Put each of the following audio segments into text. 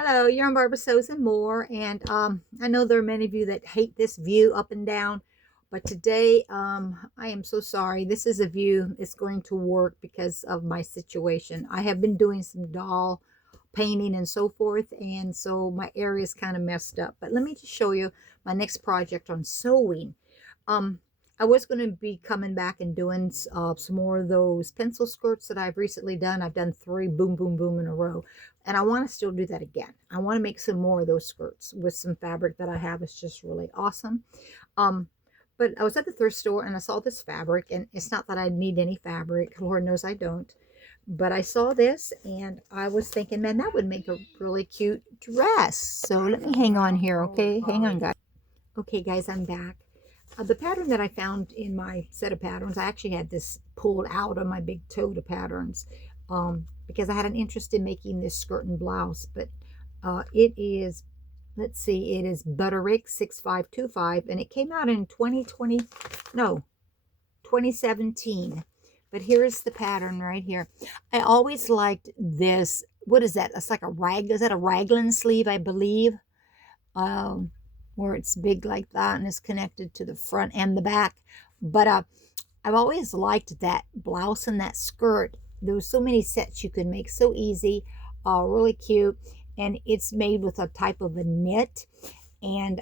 Hello, you're on Barbara Sews and More, and I know there are many of you that hate this view up and down, but today I am so sorry. This is a view. It's going to work because of my situation. I have been doing some doll painting and so forth, and so my area is kind of messed up. But let me just show you my next project on sewing. Um, I was going to be coming back and doing some more of those pencil skirts that I've recently done. I've done 3 boom, boom, boom in a row. And I want to still do that again. I want to make some more of those skirts with some fabric that I have. It's just really awesome. Um, but I was at the thrift store and I saw this fabric, and it's not that I need any fabric. Lord knows I don't. But I saw this and I was thinking, man, that would make a really cute dress. So let me hang on here, okay? Hang on, guys. Okay, guys, I'm back. The pattern that I found in my set of patterns, I actually had this pulled out of my big tote of patterns because I had an interest in making this skirt and blouse. But it is, let's see, it is Butterick 6525, and it came out in 2020, no, 2017. But here is the pattern right here. I always liked this. What is that? It's like a rag. Is that a raglan sleeve, I believe? Um, where it's big like that and is connected to the front and the back. But I've always liked that blouse and that skirt. There was so many sets you could make, so easy, really cute, and it's made with a type of a knit. And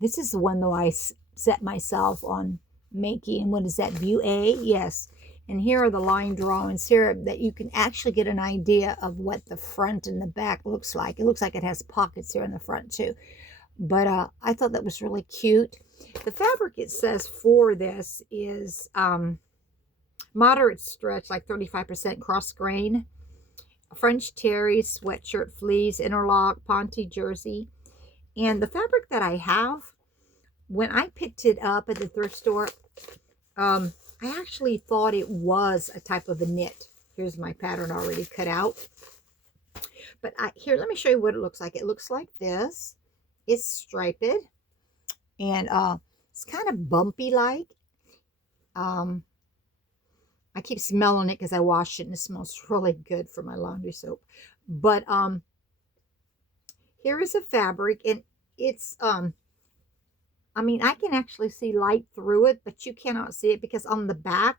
this is the one though I set myself on making. What is that? View A? Yes. And here are the line drawings here that you can actually get an idea of what the front and the back looks like. It looks like it has pockets here in the front too. But I thought that was really cute. The fabric, it says, for this is moderate stretch, like 35% cross grain, French terry, sweatshirt fleece, interlock, Ponte jersey. And the fabric that I have, when I picked it up at the thrift store, I actually thought it was a type of a knit. Here's my pattern already cut out. But here, let me show you what it looks like. It looks like this. It's striped, and it's kind of bumpy like. I keep smelling it because I washed it and it smells really good for my laundry soap. But here is a fabric, and it's I mean, I can actually see light through it, but you cannot see it because on the back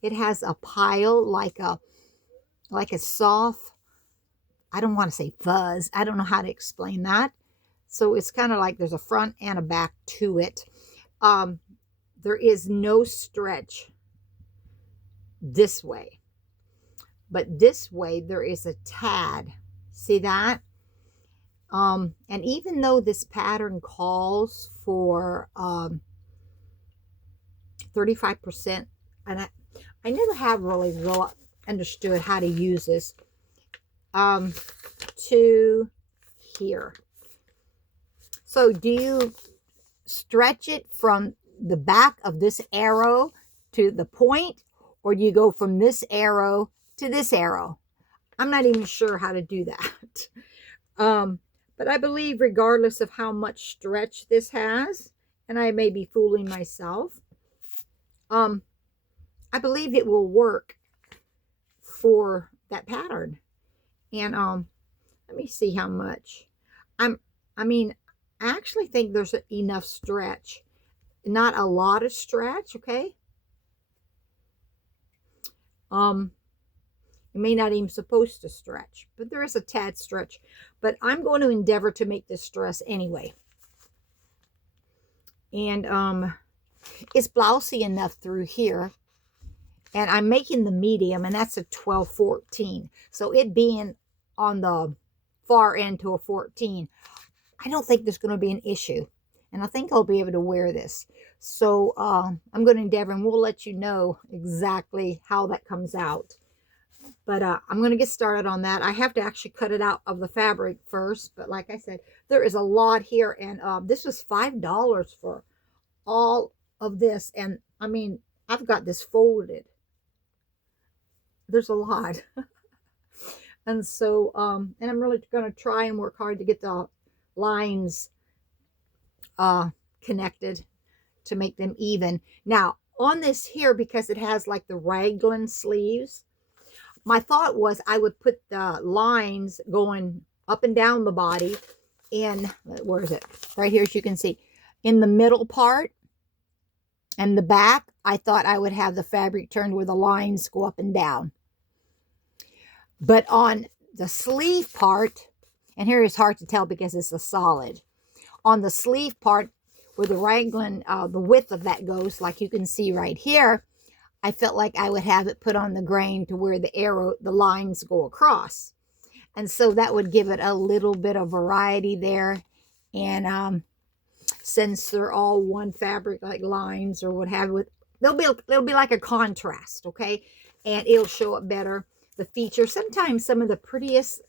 it has a pile like a soft, I don't want to say fuzz. I don't know how to explain that. So it's kind of like there's a front and a back to it. There is no stretch this way, but this way there is a tad. See that? And even though this pattern calls for 35%, and I never have really understood how to use this, to here. So do you stretch it from the back of this arrow to the point, or do you go from this arrow to this arrow? I'm not even sure how to do that. But I believe regardless of how much stretch this has, and I may be fooling myself, I believe it will work for that pattern. And let me see how much. I mean, I actually think there's enough stretch. Not a lot of stretch, okay? It may not even supposed to stretch, but there is a tad stretch. But I'm going to endeavor to make this dress anyway. And it's blousy enough through here. And I'm making the medium, and that's a 12-14. So it being on the far end to a 14, I don't think there's going to be an issue. And I think I'll be able to wear this. So I'm going to endeavor, and we'll let you know exactly how that comes out. But I'm going to get started on that. I have to actually cut it out of the fabric first. But like I said, there is a lot here. And this was $5 for all of this. And I mean, I've got this folded. There's a lot. And so, and I'm really going to try and work hard to get the lines connected to make them even. Now, on this here, because it has like the raglan sleeves, my thought was I would put the lines going up and down the body. And where is it? Right here, as you can see. In the middle part and the back, I thought I would have the fabric turned where the lines go up and down. But on the sleeve part, and here it's hard to tell because it's a solid. On the sleeve part, where the raglan, the width of that goes, like you can see right here, I felt like I would have it put on the grain to where the lines go across. And so that would give it a little bit of variety there. And since they're all one fabric, like lines or what have you, they'll be like a contrast, okay? And it'll show up better. The feature, sometimes some of the prettiest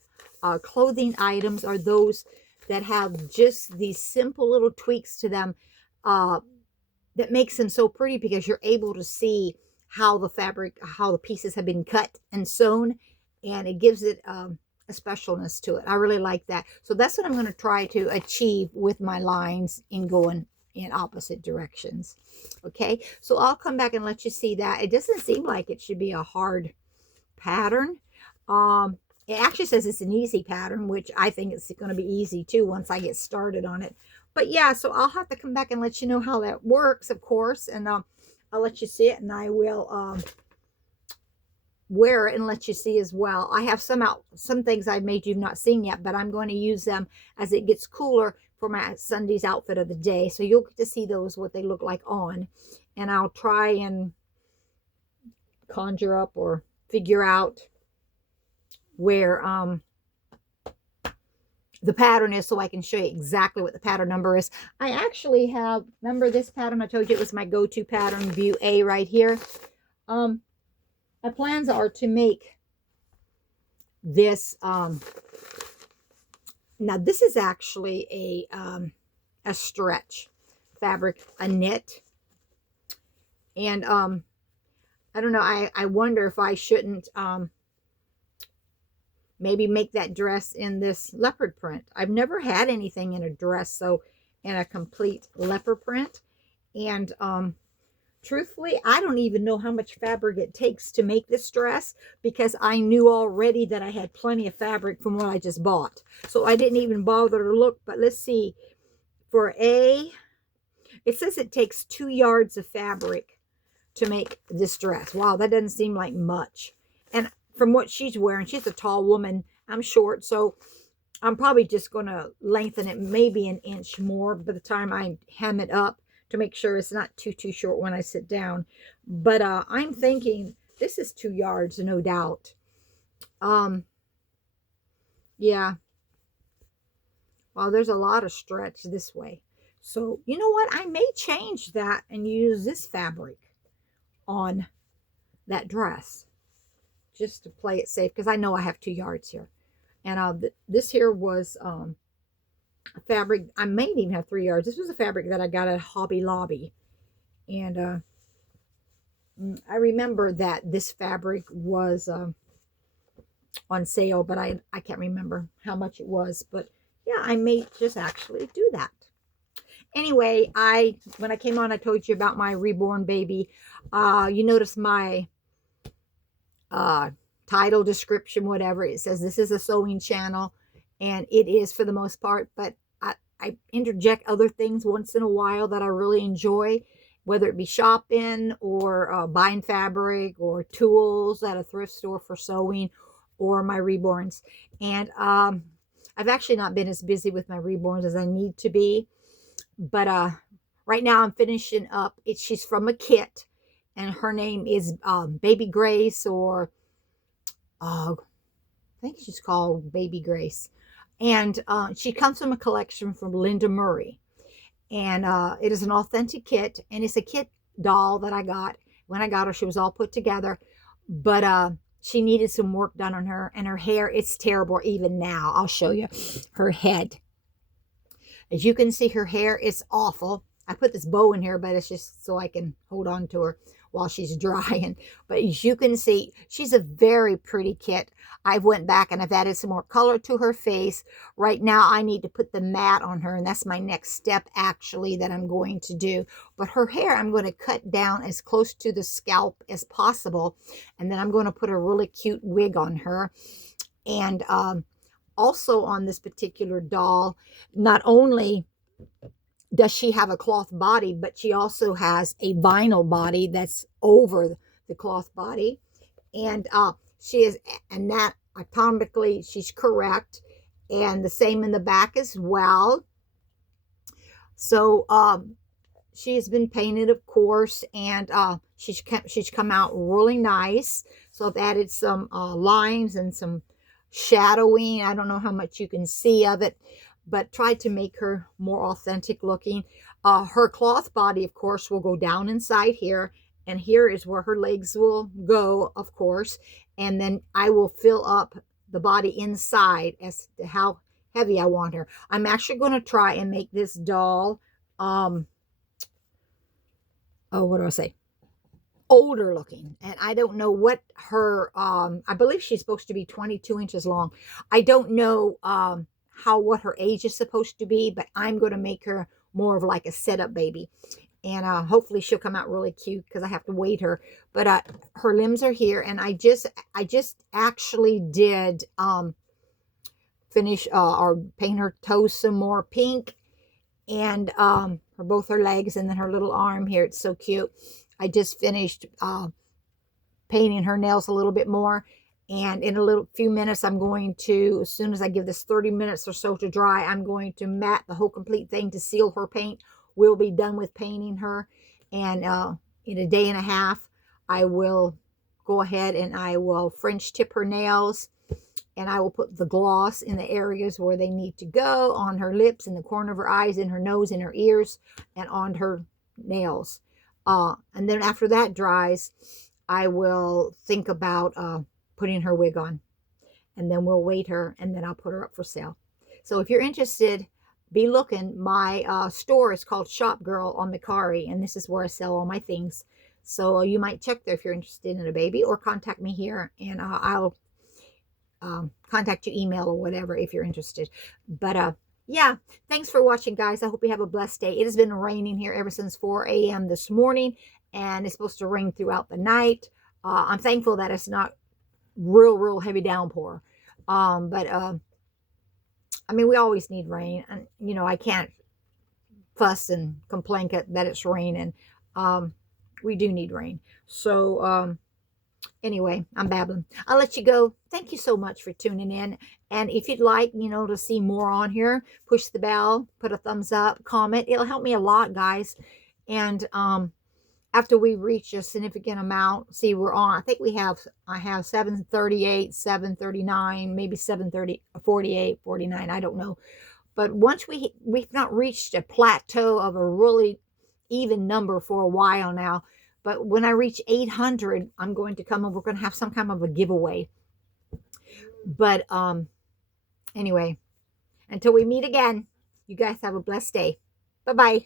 clothing items are those that have just these simple little tweaks to them that makes them so pretty, because you're able to see how the pieces have been cut and sewn, and it gives it a specialness to it. I really like that. So that's what I'm going to try to achieve with my lines in going in opposite directions. Okay, so I'll come back and let you see that. It doesn't seem like it should be a hard pattern. It actually says it's an easy pattern, which I think it's going to be easy too once I get started on it. But yeah, so I'll have to come back and let you know how that works, of course, and I'll let you see it, and I will wear it and let you see as well. I have some things I've made you've not seen yet, but I'm going to use them as it gets cooler for my Sunday's outfit of the day. So you'll get to see those, what they look like on, and I'll try and conjure up or figure out where the pattern is, so I can show you exactly what the pattern number is. I actually have, remember this pattern? I told you it was my go-to pattern, View A right here. My plans are to make this, now this is actually a stretch fabric, a knit. And I don't know, I wonder if I shouldn't maybe make that dress in this leopard print. I've never had anything in a dress, so in a complete leopard print. And truthfully, I don't even know how much fabric it takes to make this dress, because I knew already that I had plenty of fabric from what I just bought. So I didn't even bother to look. But let's see. For it says it takes 2 yards of fabric to make this dress. Wow, that doesn't seem like much. And from what she's wearing, she's a tall woman. I'm short, so I'm probably just going to lengthen it maybe an inch more by the time I hem it up, to make sure it's not too short when I sit down. But I'm thinking this is 2 yards, no doubt. Yeah. Well, there's a lot of stretch this way. So, you know what? I may change that and use this fabric on that dress, just to play it safe, because I know I have 2 yards here. And this here was a fabric, I may even have 3 yards. This was a fabric that I got at Hobby Lobby. And I remember that this fabric was on sale, but I can't remember how much it was. But yeah, I may just actually do that. Anyway, when I came on, I told you about my reborn baby. You notice my title, description, whatever. It says this is a sewing channel, and it is for the most part, but I interject other things once in a while that I really enjoy, whether it be shopping or buying fabric or tools at a thrift store for sewing, or my reborns. And I've actually not been as busy with my reborns as I need to be, but right now I'm finishing up. She's from a kit, and her name is Baby Grace, or I think she's called Baby Grace. And she comes from a collection from Linda Murray. And it is an authentic kit, and it's a kit doll that I got. When I got her, she was all put together, but she needed some work done on her, and her hair, it's terrible even now. I'll show you her head. As you can see, her hair is awful. I put this bow in here, but it's just so I can hold on to her while she's drying. But as you can see, she's a very pretty kit. I've went back and I've added some more color to her face. Right now, I need to put the mat on her, and that's my next step, actually, that I'm going to do. But her hair, I'm going to cut down as close to the scalp as possible, and then I'm going to put a really cute wig on her. And also on this particular doll, not only does she have a cloth body, but she also has a vinyl body that's over the cloth body. And she is, and that anatomically, she's correct. And the same in the back as well. So she has been painted, of course, and she's come out really nice. So I've added some lines and some shadowing. I don't know how much you can see of it, but tried to make her more authentic looking. Her cloth body, of course, will go down inside here, and here is where her legs will go, of course, and then I will fill up the body inside as to how heavy I want her. I'm actually going to try and make this doll, oh, what do I say? Older looking. And I don't know what her, I believe she's supposed to be 22 inches long. I don't know what her age is supposed to be, but I'm going to make her more of like a setup baby. And hopefully she'll come out really cute because I have to weight her. But her limbs are here, and I just actually did finish or paint her toes some more pink, and both her legs, and then her little arm here. It's so cute. I just finished painting her nails a little bit more, and in a few minutes I'm going to, as soon as I give this 30 minutes or so to dry, I'm going to mat the whole complete thing to seal her paint. We'll be done with painting her, and in a day and a half I will go ahead and I will French tip her nails, and I will put the gloss in the areas where they need to go, on her lips, in the corner of her eyes, in her nose, in her ears, and on her nails. And then after that dries, I will think about putting her wig on, and then we'll weight her, and then I'll put her up for sale. So if you're interested, be looking. My store is called Shop Girl on Mercari, and this is where I sell all my things. So you might check there if you're interested in a baby, or contact me here, and I'll contact you, email or whatever, if you're interested. But yeah, thanks for watching, guys. I hope you have a blessed day. It has been raining here ever since 4 a.m. this morning, and it's supposed to rain throughout the night. I'm thankful that it's not real heavy downpour. But I mean, we always need rain, and you know, I can't fuss and complain that it's raining. We do need rain. So anyway, I'm babbling. I'll let you go. Thank you so much for tuning in. And if you'd like, you know, to see more on here, push the bell, put a thumbs up, comment. It'll help me a lot, guys. And after we reach a significant amount, see, we're on, I have 738, 739, maybe 730, 48, 49, I don't know. But once we've not reached a plateau of a really even number for a while now. But when I reach 800, I'm going to come and we're going to have some kind of a giveaway. But anyway, until we meet again, you guys have a blessed day. Bye-bye.